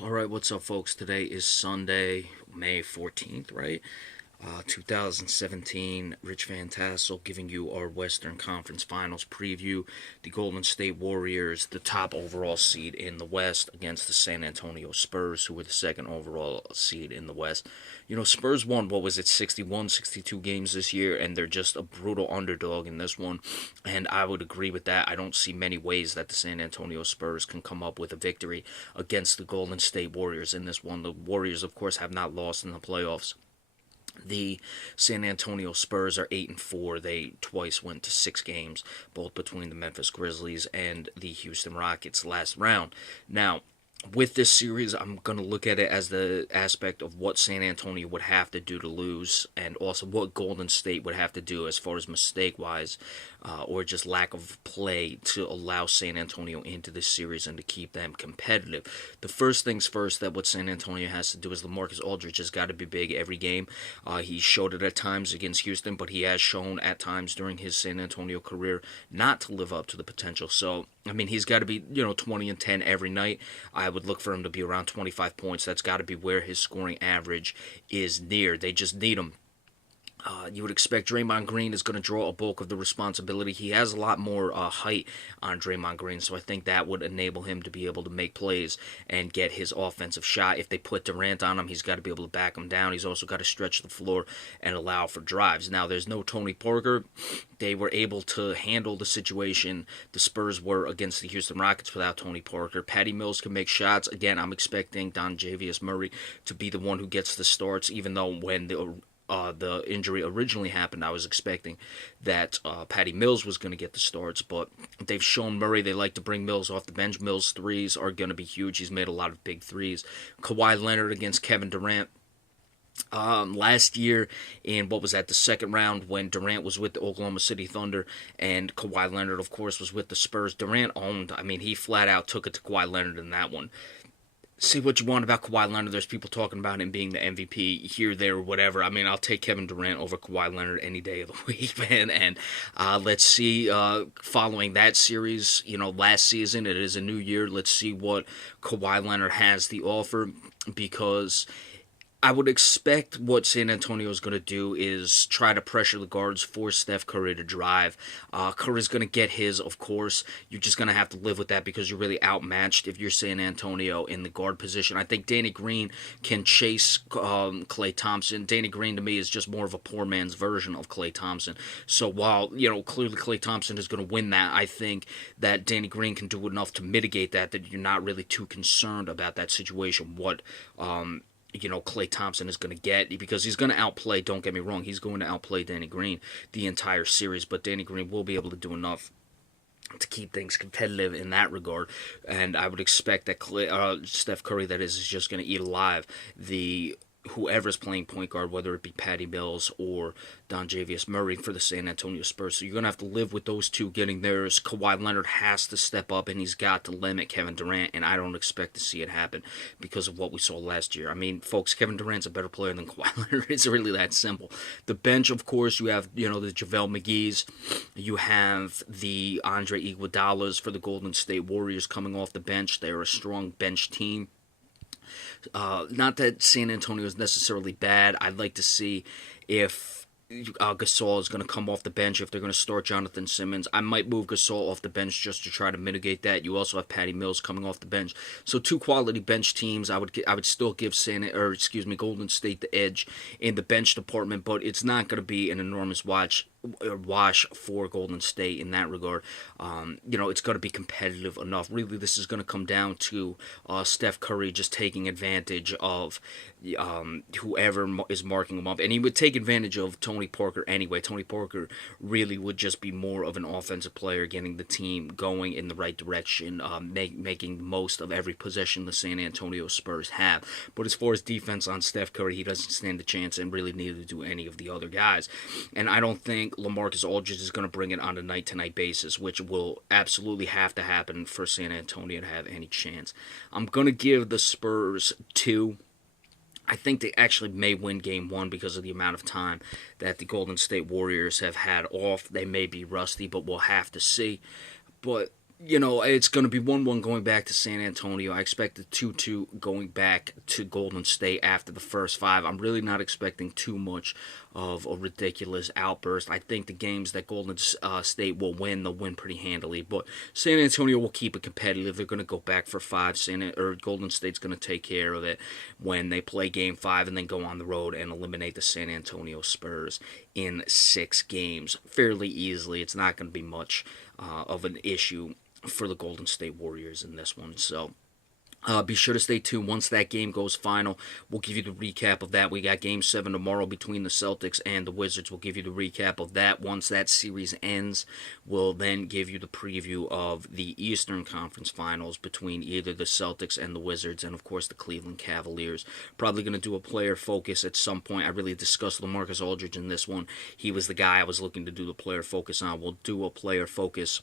All right, what's up, folks? Today is Sunday, May 14th, right? 2017. Rich Van Tassel giving you our Western Conference Finals preview. The Golden State Warriors, the top overall seed in the West, against the San Antonio Spurs, who were the second overall seed in the West. Spurs won, what was it, 61, 62 games this year, and they're just a brutal underdog in this one. And I would agree with that. I don't see many ways that the San Antonio Spurs can come up with a victory against the Golden State Warriors in this one. The Warriors, of course, have not lost in the playoffs. The San Antonio Spurs are 8-4. They twice went to 6 games, both between the Memphis Grizzlies and the Houston Rockets last round. Now, with this series, I'm going to look at it as the aspect of what San Antonio would have to do to lose, and also what Golden State would have to do as far as mistake-wise, or just lack of play to allow San Antonio into this series and to keep them competitive. The first things first, that what San Antonio has to do is LaMarcus Aldridge has got to be big every game. He showed it at times against Houston, but he has shown at times during his San Antonio career not to live up to the potential. So, I mean, he's got to be, 20 and 10 every night. I would look for him to be around 25 points. That's got to be where his scoring average is near. They just need him. You would expect Draymond Green is going to draw a bulk of the responsibility. He has a lot more height on Draymond Green, so I think that would enable him to be able to make plays and get his offensive shot. If they put Durant on him, he's got to be able to back him down. He's also got to stretch the floor and allow for drives. Now, there's no Tony Parker. They were able to handle the situation the Spurs were against the Houston Rockets without Tony Parker. Patty Mills can make shots. Again, I'm expecting Donjavius Murray to be the one who gets the starts, even though when the injury originally happened, I was expecting that Patty Mills was going to get the starts, but they've shown Murray they like to bring Mills off the bench. Mills' threes are going to be huge. He's made a lot of big threes. Kawhi Leonard against Kevin Durant. Last year, in what was that, the second round, when Durant was with the Oklahoma City Thunder and Kawhi Leonard, of course, was with the Spurs, Durant owned. I mean, he flat out took it to Kawhi Leonard in that one. Say what you want about Kawhi Leonard. There's people talking about him being the MVP here, there, or whatever. I mean, I'll take Kevin Durant over Kawhi Leonard any day of the week, man. And let's see, following that series, last season, it is a new year. Let's see what Kawhi Leonard has to offer, because I would expect what San Antonio is going to do is try to pressure the guards, force Steph Curry to drive. Curry's going to get his, of course. You're just going to have to live with that because you're really outmatched if you're San Antonio in the guard position. I think Danny Green can chase Klay Thompson. Danny Green, to me, is just more of a poor man's version of Klay Thompson. So while, clearly Klay Thompson is going to win that, I think that Danny Green can do enough to mitigate that you're not really too concerned about that situation. What Klay Thompson is going to get, because he's going to outplay, don't get me wrong, he's going to outplay Danny Green the entire series, but Danny Green will be able to do enough to keep things competitive in that regard, and I would expect that Steph Curry, that is just going to eat alive whoever's playing point guard, whether it be Patty Mills or Donjavius Murray for the San Antonio Spurs. So you're going to have to live with those two getting theirs. Kawhi Leonard has to step up, and he's got to limit Kevin Durant, and I don't expect to see it happen because of what we saw last year. I mean, folks, Kevin Durant's a better player than Kawhi Leonard. It's really that simple. The bench, of course, you have, the JaVale McGee's. You have the Andre Iguodala's for the Golden State Warriors coming off the bench. They're a strong bench team. Not that San Antonio is necessarily bad. I'd like to see if Gasol is going to come off the bench, if they're going to start Jonathan Simmons. I might move Gasol off the bench just to try to mitigate that. You also have Patty Mills coming off the bench. So two quality bench teams. I would still give Golden State the edge in the bench department, but it's not going to be an enormous wash for Golden State in that regard. It's going to be competitive enough. Really, this is going to come down to Steph Curry just taking advantage of whoever is marking him up. And he would take advantage of Tony Parker anyway. Tony Parker really would just be more of an offensive player, getting the team going in the right direction, making the most of every possession the San Antonio Spurs have. But as far as defense on Steph Curry, he doesn't stand a chance, and really neither do any of the other guys. And I don't think LaMarcus Aldridge is going to bring it on a night-to-night basis, which will absolutely have to happen for San Antonio to have any chance. I'm going to give the Spurs 2. I think they actually may win game 1 because of the amount of time that the Golden State Warriors have had off. They may be rusty, but we'll have to see. But It's going to be 1-1 going back to San Antonio. I expect the 2-2 going back to Golden State after the first 5. I'm really not expecting too much of a ridiculous outburst. I think the games that Golden State will win, they'll win pretty handily. But San Antonio will keep it competitive. They're going to go back for 5. Golden State's going to take care of it when they play Game 5 and then go on the road and eliminate the San Antonio Spurs in 6 games fairly easily. It's not going to be much of an issue for the Golden State Warriors in this one. So be sure to stay tuned. Once that game goes final, we'll give you the recap of that. We got Game 7 tomorrow between the Celtics and the Wizards. We'll give you the recap of that. Once that series ends, we'll then give you the preview of the Eastern Conference Finals between either the Celtics and the Wizards and, of course, the Cleveland Cavaliers. Probably going to do a player focus at some point. I really discussed LaMarcus Aldridge in this one. He was the guy I was looking to do the player focus on. We'll do a player focus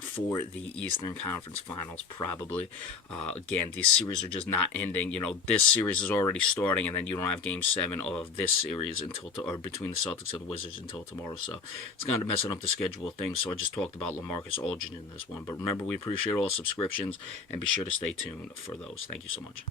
for the Eastern Conference Finals, probably. Again, these series are just not ending. This series is already starting, and then you don't have Game 7 of this series or between the Celtics and the Wizards until tomorrow. So it's kind of messing up the schedule of things. So I just talked about LaMarcus Aldridge in this one. But remember, we appreciate all subscriptions, and be sure to stay tuned for those. Thank you so much.